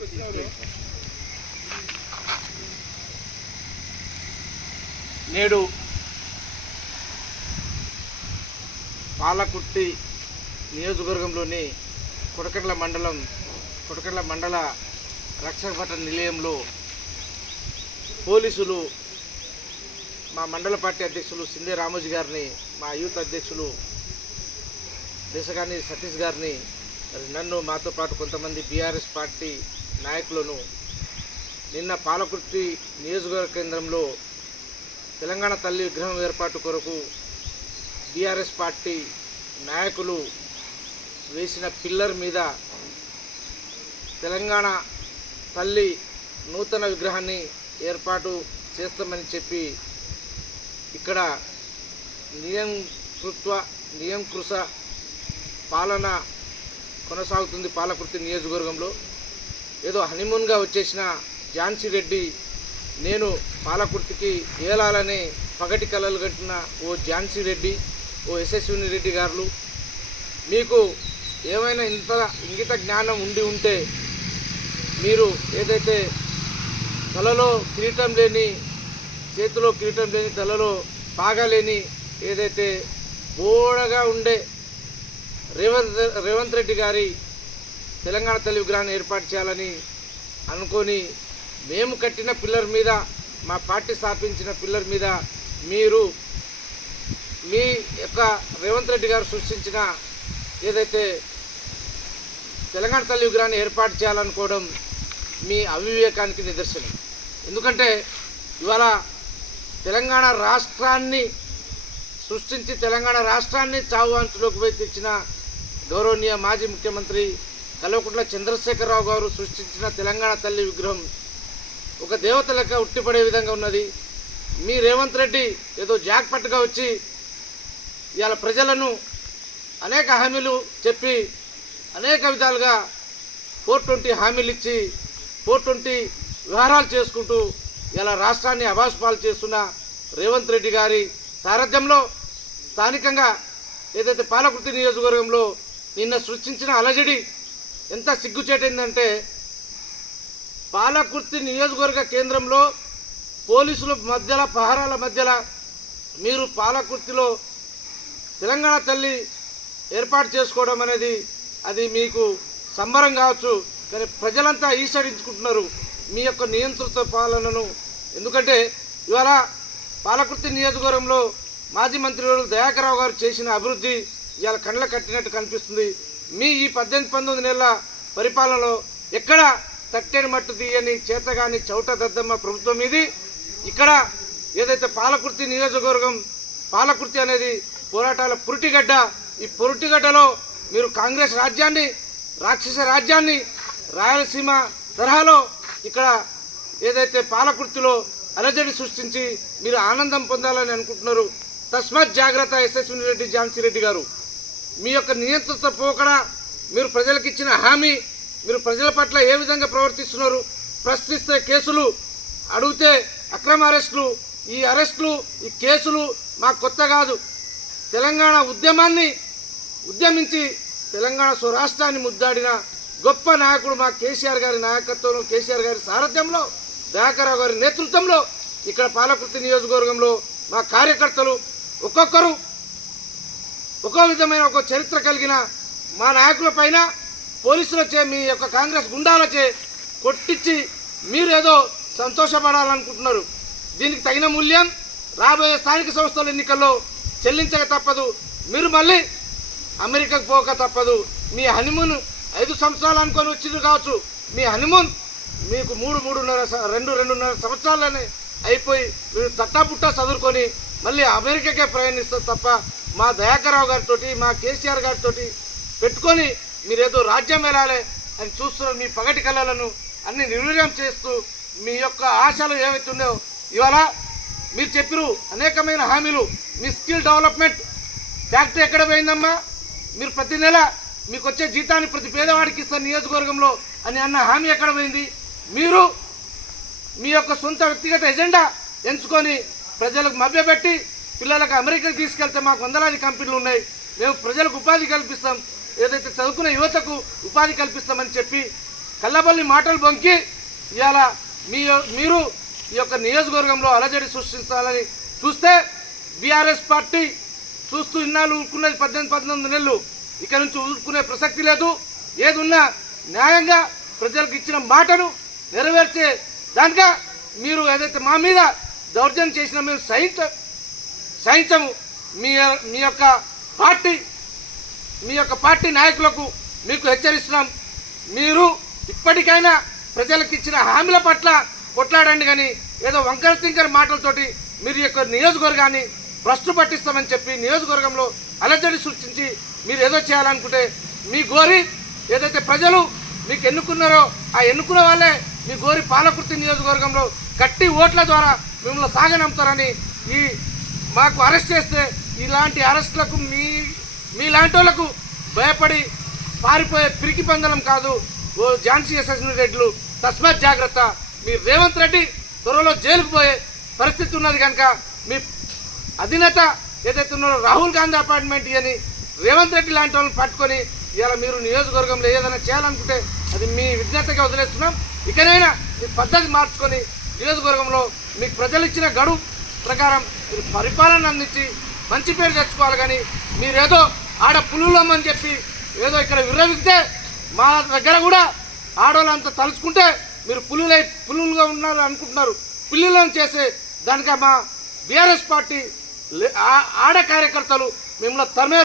నేడు పాలకుర్తి నియోజకవర్గంలోని కొడకండ్ల మండల రక్షక భటన నిలయంలో పోలీసులు మా మండల పార్టీ అధ్యక్షులు సిందే రామోజీ గారిని, మా యూత్ అధ్యక్షులు దేశగాని సతీష్ గారిని, నన్ను, మాతో పాటు కొంతమంది బీఆర్ఎస్ పార్టీ నాయకులను నిన్న పాలకుర్తి నియోజకవర్గ కేంద్రంలో తెలంగాణ తల్లి విగ్రహం ఏర్పాటు కొరకు బీఆర్ఎస్ పార్టీ నాయకులు వేసిన పిల్లర్ మీద తెలంగాణ తల్లి నూతన విగ్రహాన్ని ఏర్పాటు చేస్తామని చెప్పి ఇక్కడ నియంకృశ పాలన కొనసాగుతుంది. పాలకుర్తి నియోజకవర్గంలో ఏదో హనీమూన్గా వచ్చేసిన ఝాన్సీ రెడ్డి నేను పాలకుర్తికి ఏలాలని పగటి కలలు కట్టిన ఓ ఝాన్సీ రెడ్డి, ఓ యశస్విని రెడ్డి గారు, మీకు ఏమైనా ఇంగిత జ్ఞానం ఉంటే మీరు ఏదైతే తలలో కిరీటం లేని, చేతిలో కిరీటం లేని, తలలో పాగలేని, ఏదైతే బోడగా ఉండే రేవంత్ రెడ్డి గారి తెలంగాణ తల్లి విగ్రహాన్ని ఏర్పాటు చేయాలని అనుకొని మేము కట్టిన పిల్లర్ మీద, మా పార్టీ స్థాపించిన పిల్లర్ మీద మీరు మీ యొక్క రేవంత్ రెడ్డి గారు సృష్టించిన ఏదైతే తెలంగాణ తల్లి విగ్రహాన్ని ఏర్పాటు చేయాలనుకోవడం మీ అవివేకానికి నిదర్శనం. ఎందుకంటే ఇవాళ తెలంగాణ రాష్ట్రాన్ని సృష్టించి తెలంగాణ రాష్ట్రాన్ని చావు అంచులోకి పోయి తెచ్చిన గౌరవనీయ మాజీ ముఖ్యమంత్రి కల్వకుంట్ల చంద్రశేఖరరావు గారు సృష్టించిన తెలంగాణ తల్లి విగ్రహం ఒక దేవత లెక్క ఉట్టిపడే విధంగా ఉన్నది. మీ రేవంత్ రెడ్డి ఏదో జాక్పట్గా వచ్చి ఇవాళ ప్రజలను అనేక హామీలు చెప్పి అనేక విధాలుగా 420 హామీలు ఇచ్చి 420 వ్యవహారాలు చేసుకుంటూ ఇలా రాష్ట్రాన్ని అభాసుపాలు చేస్తున్న రేవంత్ రెడ్డి గారి సారథ్యంలో స్థానికంగా ఏదైతే పాలకుర్తి నియోజకవర్గంలో నిన్న సృష్టించిన అలజడి ఎంత సిగ్గుచేటైందంటే, పాలకుర్తి నియోజకవర్గ కేంద్రంలో పోలీసుల మధ్యలో, పహారాల మధ్యలో మీరు పాలకుర్తిలో తెలంగాణ తల్లి ఏర్పాటు చేసుకోవడం అనేది అది మీకు సంబరం కావచ్చు, కానీ ప్రజలంతా ఈసడించుకుంటున్నారు మీ యొక్క నియంత్రిత పాలనను. ఎందుకంటే ఇవాళ పాలకుర్తి నియోజకవర్గంలో మాజీ మంత్రివర్యులు దయాకర్ రావు గారు చేసిన అభివృద్ధి ఇవాళ కళ్ళ కట్టినట్టు కనిపిస్తుంది. మీ ఈ 18-19 నెలల పరిపాలనలో ఎక్కడ తట్టేని మట్టు తీయని చేతగాని చౌట దద్దమ్మ ప్రభుత్వం ఇది. ఇక్కడ ఏదైతే పాలకుర్తి నియోజకవర్గం, పాలకుర్తి అనేది పోరాటాల పురిటిగడ్డ. ఈ పురిటిగడ్డలో మీరు కాంగ్రెస్ రాజ్యాన్ని, రాక్షస రాజ్యాన్ని రాయలసీమ తరహాలో ఇక్కడ ఏదైతే పాలకుర్తిలో అలజడి సృష్టించి మీరు ఆనందం పొందాలని అనుకుంటున్నారు. తస్మాత్ జాగ్రత్త యశస్విని రెడ్డి, ఝాన్సీ రెడ్డి గారు. మీ యొక్క నియంత్రిత పోకడ, మీరు ప్రజలకు ఇచ్చిన హామీ, మీరు ప్రజల పట్ల ఏ విధంగా ప్రవర్తిస్తున్నారు, ప్రశ్నిస్తే కేసులు, అడిగితే అక్రమ అరెస్టులు. ఈ అరెస్టులు, ఈ కేసులు మాకు కొత్త కాదు. తెలంగాణ ఉద్యమించి తెలంగాణ స్వరాష్ట్రాన్ని ముద్దాడిన గొప్ప నాయకుడు మా కేసీఆర్ గారి నాయకత్వంలో, కేసీఆర్ గారి సారథ్యంలో, దయాకర్ గారి నేతృత్వంలో ఇక్కడ పాలకుర్తి నియోజకవర్గంలో మా కార్యకర్తలు ఒక్కొక్కరు ఒక్కో విధమైన ఒక చరిత్ర కలిగిన మా నాయకుల పైన పోలీసులచే, మీ యొక్క కాంగ్రెస్ గుండాలచే కొట్టించి మీరు ఏదో సంతోషపడాలనుకుంటున్నారు. దీనికి తగిన మూల్యం రాబోయే స్థానిక సంస్థల ఎన్నికల్లో చెల్లించక తప్పదు. మీరు మళ్ళీ అమెరికాకు పోక తప్పదు. మీ హనీమూన్ 5 సంవత్సరాలు అనుకొని వచ్చింది కావచ్చు. మీ హనీమూన్ మీకు 2.5 సంవత్సరాలనే అయిపోయి మీరు తట్టాపుట్టా చదువుకొని మళ్ళీ అమెరికాకే ప్రయాణిస్తారు తప్ప మా దయాకర్ రావు గారితో, మా కేసీఆర్ గారితో పెట్టుకొని మీరేదో రాజ్యం వెళ్ళాలి అని చూస్తున్న మీ పగటి కళలను అన్ని నిర్వీర్యం చేస్తూ మీ యొక్క ఆశలు ఏవైతే ఉన్నాయో ఇవాళ మీరు చెప్పిరు అనేకమైన హామీలు. మీ స్కిల్ డెవలప్మెంట్ ఫ్యాక్టరీ ఎక్కడ పోయిందమ్మా? మీరు ప్రతి నెల మీకు వచ్చే జీతాన్ని ప్రతి పేదవాడికి ఇస్తారు నియోజకవర్గంలో అని అన్న హామీ ఎక్కడ పోయింది? మీరు మీ యొక్క సొంత వ్యక్తిగత ఎజెండా ఎంచుకొని ప్రజలకు మభ్యపెట్టి పిల్లలకు అమెరికాకి తీసుకెళ్తే మాకు 100 కంపెనీలు ఉన్నాయి, మేము ప్రజలకు ఉపాధి కల్పిస్తాం, ఏదైతే చదువుకున్న యువతకు ఉపాధి కల్పిస్తామని చెప్పి కల్లబల్లి మాటలు బొంకి ఇవాళ మీరు ఈ యొక్క నియోజకవర్గంలో అలజడి సృష్టించాలని చూస్తే బీఆర్ఎస్ పార్టీ చూస్తూ ఇన్నాళ్ళు ఊరుకున్నది 18 నెలలు, ఇక నుంచి ఊరుకునే ప్రసక్తి లేదు. ఏదున్నా న్యాయంగా ప్రజలకు ఇచ్చిన మాటను నెరవేర్చే దానిగా మీరు ఏదైతే మా మీద దౌర్జన్యం చేసినా మేము సహించము. మీ యొక్క పార్టీ నాయకులకు మీకు హెచ్చరిస్తున్నాం. మీరు ఇప్పటికైనా ప్రజలకు ఇచ్చిన హామీల పట్ల కొట్లాడండి, కానీ ఏదో వంకర తింకర మాటలతోటి మీరు యొక్క నియోజకవర్గాన్ని భ్రష్టు పట్టిస్తామని చెప్పి నియోజకవర్గంలో అలజడి సృష్టించి మీరు ఏదో చేయాలనుకుంటే మీ గోరి ఏదైతే ప్రజలు మీకు ఎన్నుకున్నారో ఆ ఎన్నుకున్న వాళ్ళే మీ గోరి పాలకుర్తి నియోజకవర్గంలో గట్టి ఓట్ల ద్వారా మిమ్మల్ని సాగనంపుతారని మాకు అరెస్ట్ చేస్తే ఇలాంటి అరెస్టులకు మీలాంటి వాళ్ళకు భయపడి పారిపోయే పిరికి పందలం కాదు ఓ ఝాన్సీ అసెస్మెంట్ రెడ్లు. తస్మాత్ జాగ్రత్త. మీరు రేవంత్ రెడ్డి త్వరలో జైలుకు పోయే పరిస్థితి ఉన్నది కనుక మీ అధినేత ఏదైతే ఉన్నారో రాహుల్ గాంధీ అపాయింట్మెంట్ అని రేవంత్ రెడ్డి లాంటి వాళ్ళని పట్టుకొని ఇవాళ మీరు నియోజకవర్గంలో ఏదైనా చేయాలనుకుంటే అది మీ విజ్ఞతగా వదిలేస్తున్నాం. ఇకనైనా మీ పద్ధతి మార్చుకొని నియోజకవర్గంలో మీకు ప్రజలు ఇచ్చిన గడువు ప్రకారం మీరు పరిపాలన అందించి మంచి పేరు తెచ్చుకోవాలి. కానీ మీరేదో ఆడ పులులమ్మని చెప్పి ఏదో ఇక్కడ విర్రవిగితే మా దగ్గర కూడా ఆడవాళ్ళంతా తలుచుకుంటే మీరు పులులుగా ఉన్నారు అనుకుంటున్నారు. పిల్లులను చేసే దానిక మా బీఆర్ఎస్ పార్టీ ఆడ కార్యకర్తలు మిమ్మల్ని తరిమే